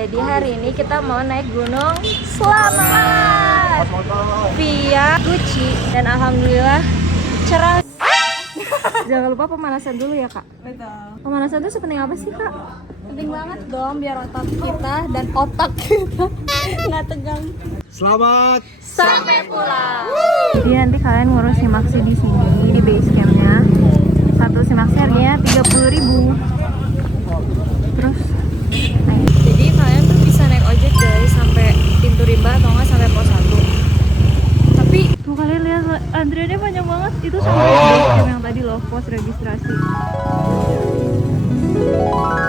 Jadi hari ini kita mau naik gunung Selamat via Gucci dan alhamdulillah cerah. Jangan lupa pemanasan dulu ya kak. Betul. Pemanasan itu sepenting apa sih kak? Penting banget dong biar otak kita dan otak kita nggak tegang. Selamat Sampai pulang. Jadi nanti kalian ngurus simaksi di sini di base campnya. Satu simaksi harganya 30.000. Terus naik. Jadi kalian tuh bisa naik ojek guys sampai pintu rimba atau nggak sampai pos 1. Tapi tuh kalian lihat antriannya panjang banget. Itu sampai base camp yang tadi loh, pos registrasi. Wow.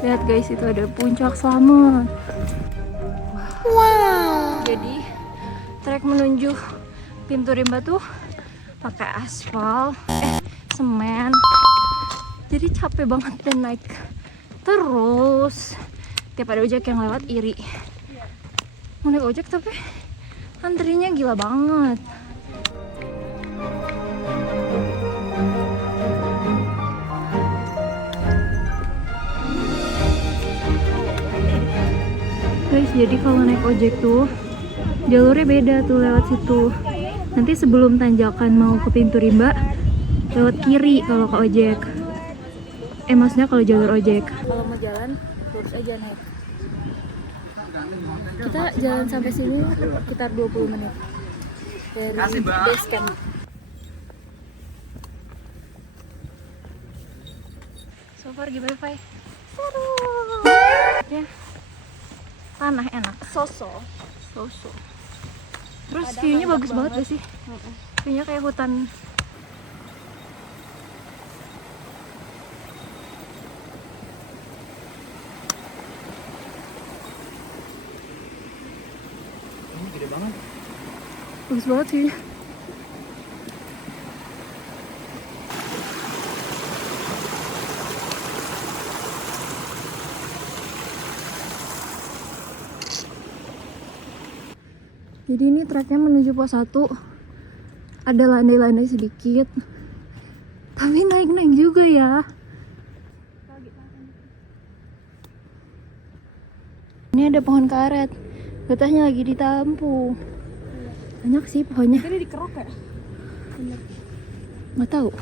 Lihat guys, itu ada puncak Selamat. Wow. Jadi trek menuju pintu rimba tuh pakai aspal, semen. Jadi capek banget dan naik terus. Tiap ada ojek yang lewat iri. Mau naik ojek tapi antrinya gila banget. Guys, jadi kalau naik ojek tuh jalurnya beda tuh lewat situ. Nanti sebelum tanjakan mau ke pintu rimba lewat kiri kalau ke ojek. Maksudnya kalau jalur ojek. Kalau mau jalan lurus aja naik. Kita jalan sampai sini sekitar 20 menit dari base camp. So far gimana, Fai? Seru. Ya. Tanah enak, soso. Terus view-nya bagus banget gak sih? View-nya kayak hutan. Ini gede banget. Bagus banget sih. Jadi ini treknya menuju pos 1. Ada landai-landai sedikit. Tapi naik-naik juga ya. Ini ada pohon karet. Getahnya lagi ditampu. Banyak sih pohonnya. Jadi dikerok ya? Nggak tahu.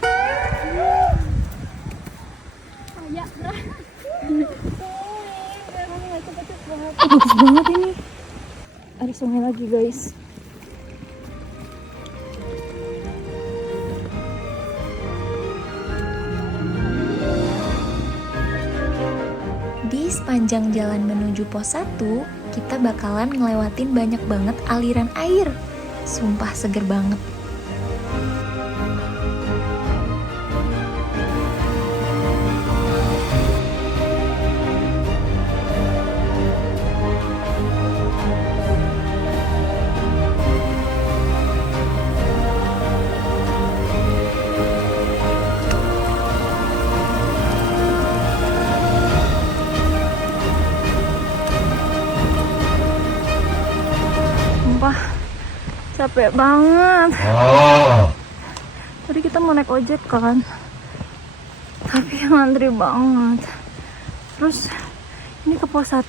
Ya, Bagus banget ini. Ada sungai lagi guys. Di sepanjang jalan menuju pos 1, kita bakalan ngelewatin banyak banget aliran air. Sumpah seger banget. Sumpah capek banget. Tadi kita mau naik ojek kan, tapi ngantri banget. Terus ini ke pos 1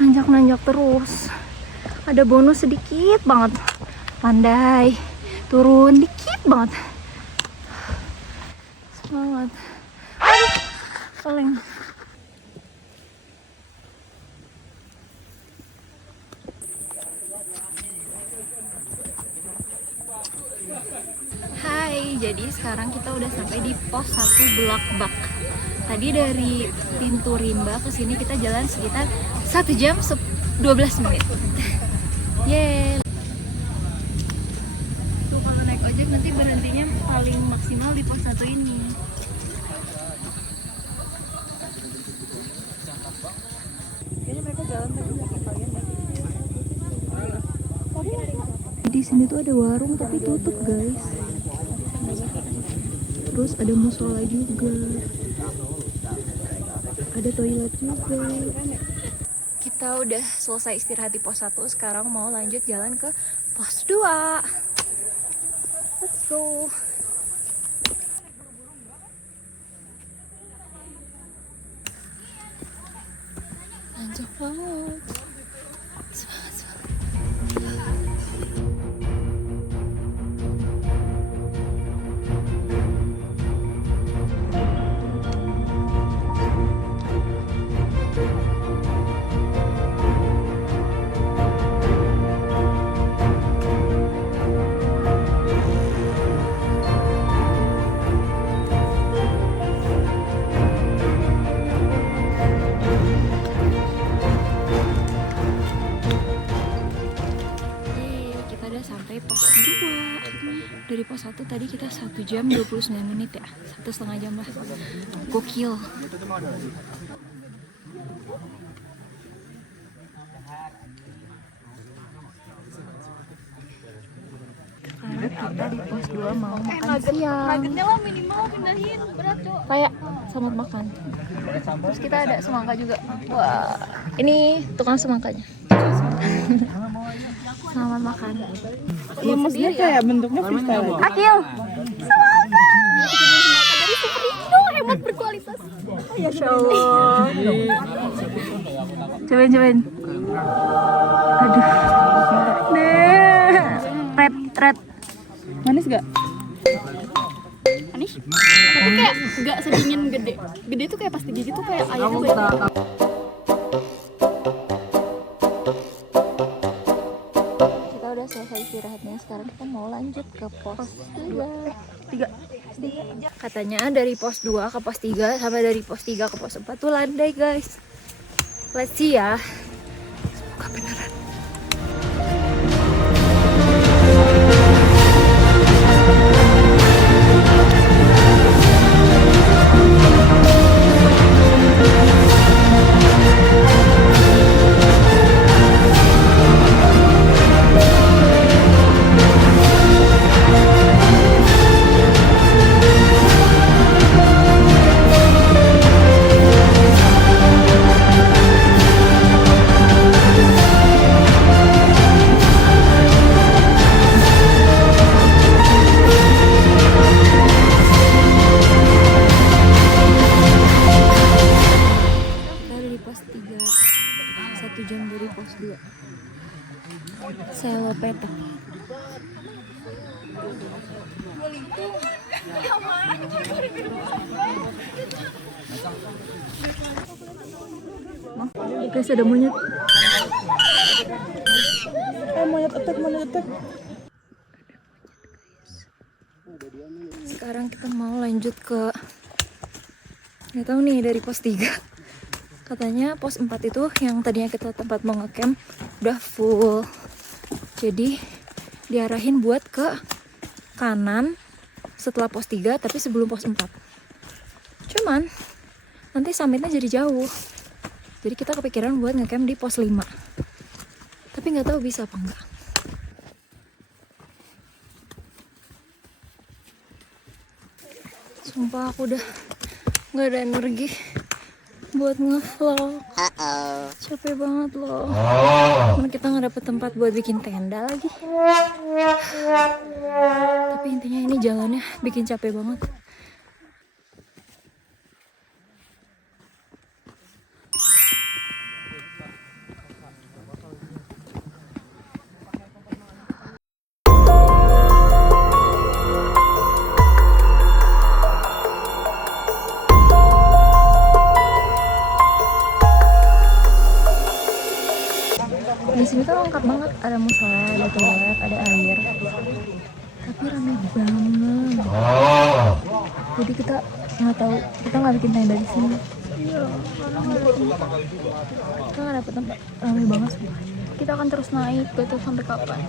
nanjak-nanjak terus. Ada bonus sedikit banget, landai turun dikit banget. Semangat. Aduh, paling. Hai, jadi sekarang kita udah sampai di pos 1 Belakbak. Tadi dari pintu Rimba ke sini kita jalan sekitar 1 jam 12 menit. Yeay. Tuh kalau naik ojek nanti berhentinya paling maksimal di pos 1 ini. Kayaknya mereka jalan tadi belakang kalian deh. Di sini tuh ada warung tapi tutup, guys. Terus ada musola juga. Ada toilet juga. Kita udah selesai istirahat di pos 1, sekarang mau lanjut jalan ke pos 2. Let's go. Lanjut banget. Semangat, semangat. Sampai pos 2. Dari pos 1 tadi kita 1 jam 29 menit ya, 1,5 jam lah. Gokil. Kita di pos 2 mau makan siang. Nuggetnya lah minimal pindahin, berat Cok. Kayak selamat makan. Terus kita ada semangka juga. Wah, ini tukang semangkanya. Selamat makan. Ya maksudnya kayak bentuknya freestyle. Akil. Semangka. Dari Superindo, hemat berkualitas. Ya Allah. Cobain. Aduh. Nah. Red. Manis gak? Manis? Tapi kayak gak sedingin gede. Gede tuh kayak pas digigit tuh kayak ayamnya banyak. Kita udah selesai istirahatnya, sekarang kita mau lanjut ke pos 3. Katanya dari pos 2 ke pos 3 sampai dari pos 3 ke pos 4 tuh landai, guys. Let's see ya. Semoga beneran. Pos 3, 1 jam dari pos 2. Saya Lopeta. Guys, ada monyet. Monyet attack. Sekarang kita mau lanjut ke, nggak tahu nih, dari pos 3. Katanya pos 4 itu yang tadinya kita tempat mau ngecamp udah full. Jadi diarahin buat ke kanan setelah pos 3 tapi sebelum pos 4. Cuman nanti summitnya jadi jauh. Jadi kita kepikiran buat ngecamp di pos 5. Tapi nggak tahu bisa apa enggak. Sumpah aku udah nggak ada energi buat nge-vlog. Capek banget loh. Karena kita nggak dapet tempat buat bikin tenda lagi. Tapi intinya ini jalannya bikin capek banget. Di sini tuh lengkap banget, ada musola, ada toilet, ada air. Tapi rame banget. Jadi kita nggak tahu, kita nggak bikin tenda di sini. Kita nggak dapet tempat, ramai banget sih. Kita akan terus naik, gak tahu sampai kapan.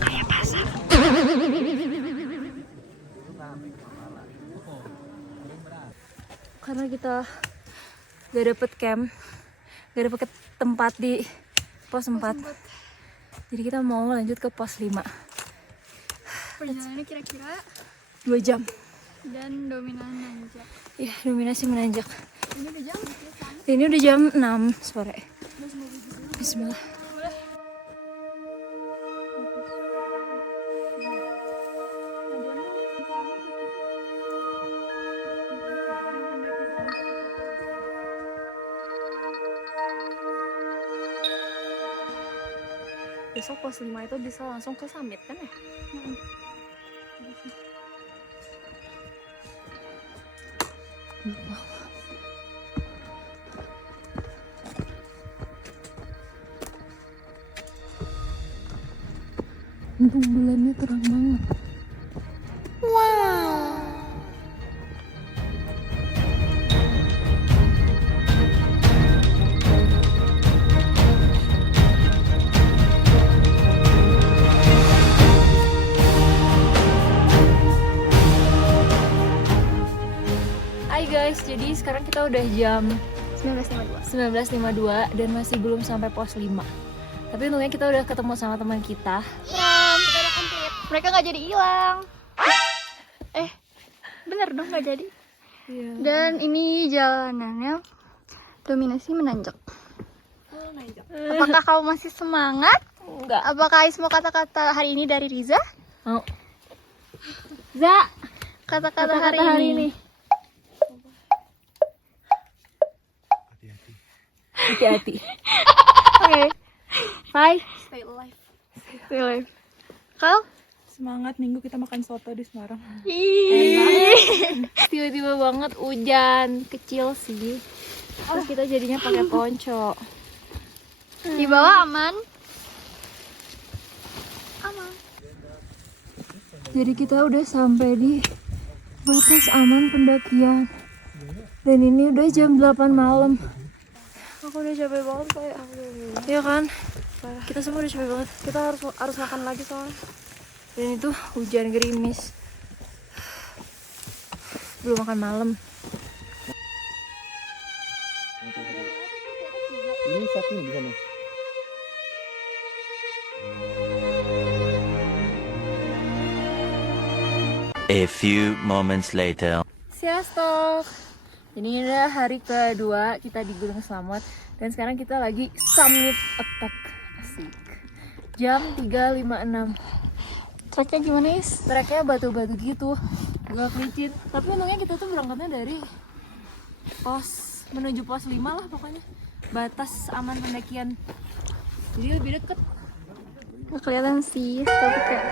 Kayak pasar. Karena kita gak dapet camp, gak dapet tempat di pos 4. Jadi kita mau lanjut ke pos 5. Perjalanannya kira-kira 2 jam. dan dominan nanjak. Ya, dominasi menanjak. Ini udah jam? Ini udah jam 6 sore. Bismillah. Besok pos 5 itu bisa langsung ke summit kan ya? Untung bulannya terang banget. Hai guys, jadi sekarang kita udah jam 19.52 dan masih belum sampai pos 5. Tapi untungnya kita udah ketemu sama teman kita. Kita udah komplit. Mereka nggak jadi hilang. Bener dong nggak jadi. Iya. Dan ini jalanannya dominasi menanjak. Apakah kamu masih semangat? Enggak. Apakah Ais mau kata-kata hari ini dari Riza? Mau. Za, kata-kata hari ini. Hati-hati. Oke. Bye. Stay alive. Stay alive. Kau? Semangat, minggu kita makan soto di Semarang. Tiba-tiba banget hujan kecil sih. Terus kita jadinya pakai ponco. Di bawah aman. Aman. Jadi kita udah sampai di batas aman pendakian. Dan ini udah jam 8 malam. Aku udah capek banget kayak. Iya kan? Kita semua udah capek banget. Kita harus makan lagi soalnya. Dan itu hujan gerimis. Belum makan malam. Ini satu di sana. A few moments later. Siastok. Jadi ini udah hari kedua kita di Gunung Slamet. Dan sekarang kita lagi summit attack. Asik. Jam 3.56. Treknya gimana, Is? Treknya batu-batu gitu, gak licin. Tapi untungnya kita tuh berangkatnya dari pos menuju pos 5 lah pokoknya. Batas aman pendakian. Jadi lebih deket. Gak kelihatan sih, tapi kayak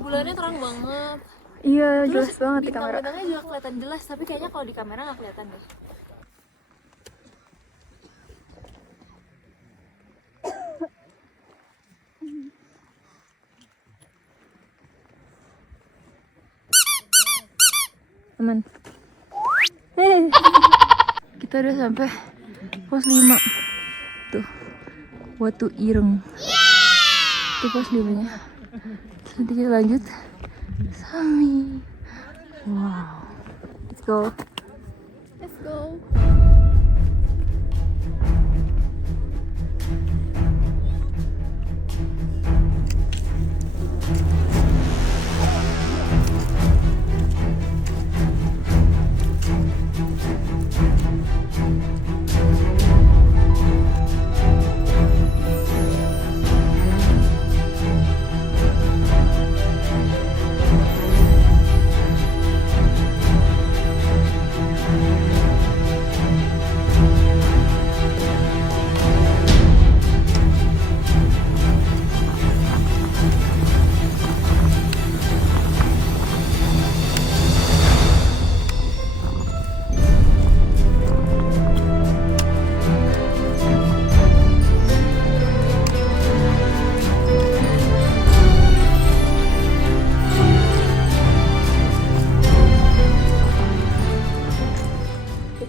Bulannya terang banget. iya jelas banget di kamera. Bintang-bintangnya juga kelihatan jelas, tapi kayaknya kalau di kamera nggak kelihatan deh. Aman. Kita udah sampai pos 5. Tuh, Watu Ireng. Itu pos 5-nya. Nanti kita lanjut Sami. Wow. Let's go. Let's go.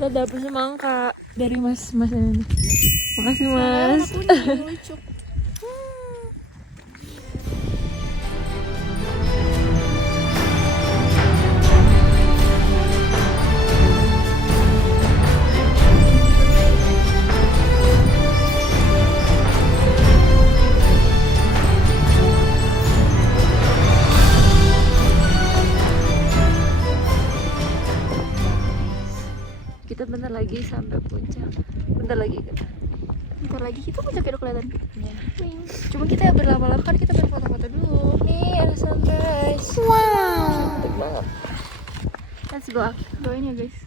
Kita dapet semangka dari mas ini. Makasih mas. Lucu. Kita bentar lagi sampai puncak. Bentar lagi kita puncak udah kelihatan. Cuma kita berlama-lama kan, kita berfoto-foto dulu. Nih ada sunrise. Wow. Cantik banget. Let's go. Doain ya guys.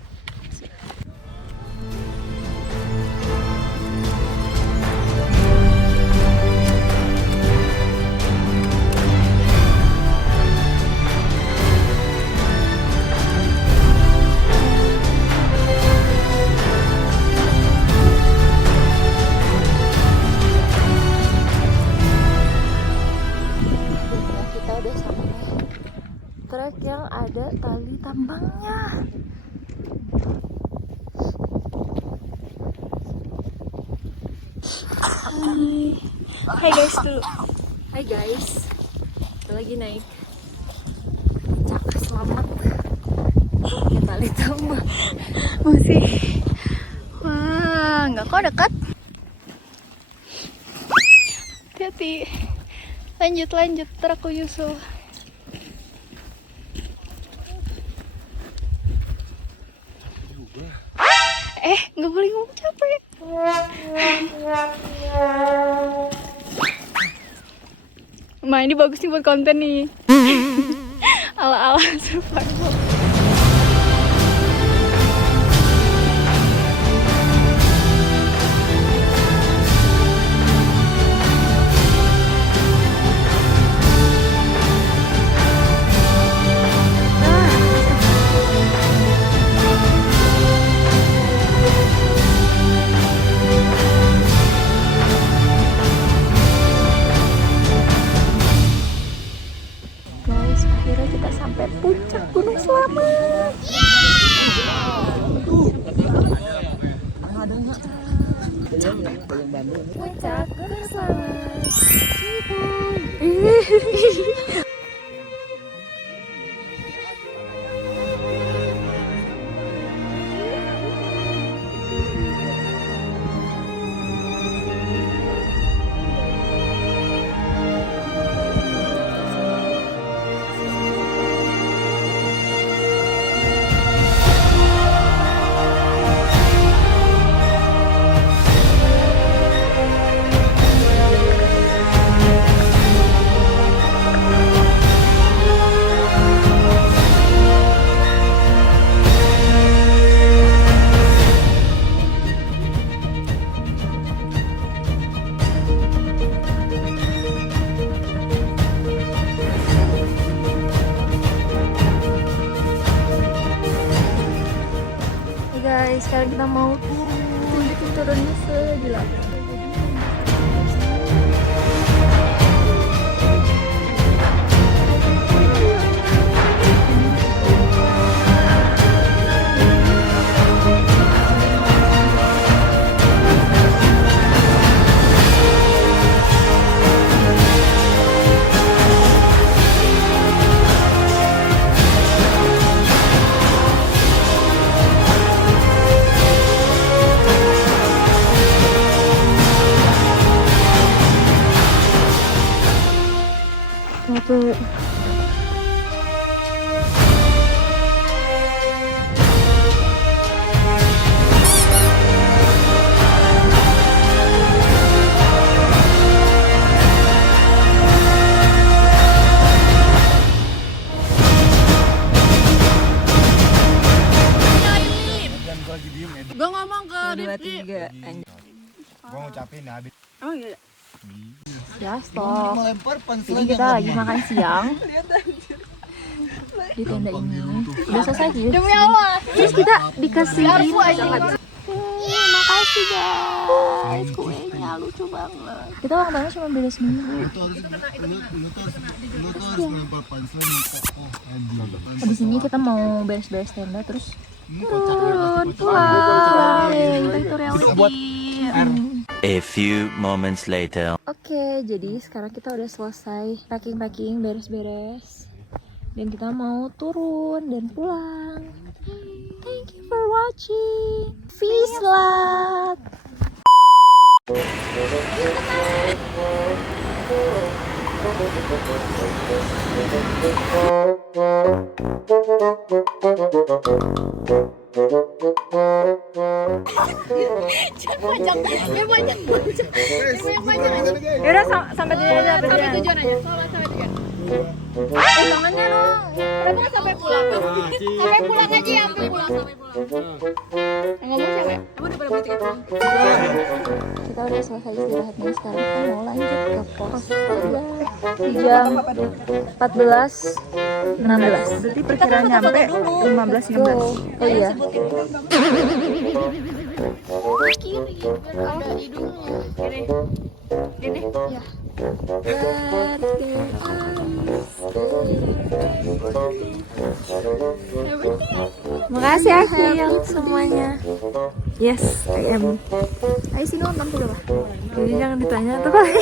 Trek yang ada tali tambangnya. Hai guys dulu. Hai guys. Kita lagi naik puncak, selamat. Ya, tali tambang masih. Wah, nggak kok dekat. Hati-hati. Lanjut, ntar aku nyusul. Nggak boleh ngomong capek. Ma, ini bagus nih buat konten nih. Ala-ala survival. Kita sampai puncak Gunung Selamat. Puncak Gunung Selamat. Guys, sekarang kita mau tunjukin turunnya segila. Capek. Gue ngomong ke Rifki. Gua ngucapin ya habis. Oh iya. Ya stop. Jadi kita lagi makan siang di tenda ini. Udah selesai sih. Demi Allah. Terus kita dikasih ini. Makasih guys kuenya. lucu banget. Kita ulang tahunnya cuma beda seminggu. Lu tuh harus melempar punchline muka. Habis ini kita mau beres-beres tenda terus turun pulang. Itu reality. A few moments later. Oke, jadi sekarang kita udah selesai packing, beres-beres. Dan kita mau turun dan pulang. Thank you for watching. Peace lot. Yaudah sampai tujuan aja. Sampai tujuan aja. Tangannya dong. Kenapa nggak sampai pulang? Sampai pulang aja ya, sampai pulang. Yang ngomong siapa ya? Emang udah pada beli tiket pulang? Kita udah selesai istirahat nih, sekarang kita mau lanjut ke pos jam 14.16. Berarti perkiraan nyampe 15.16. Oh iya. Kiri, biar ada hidungnya. Ini ya. Makasih Akhil semuanya. Yes, I am. Ayo sini nonton dulu lah. Jadi jangan ditanya tuh kali.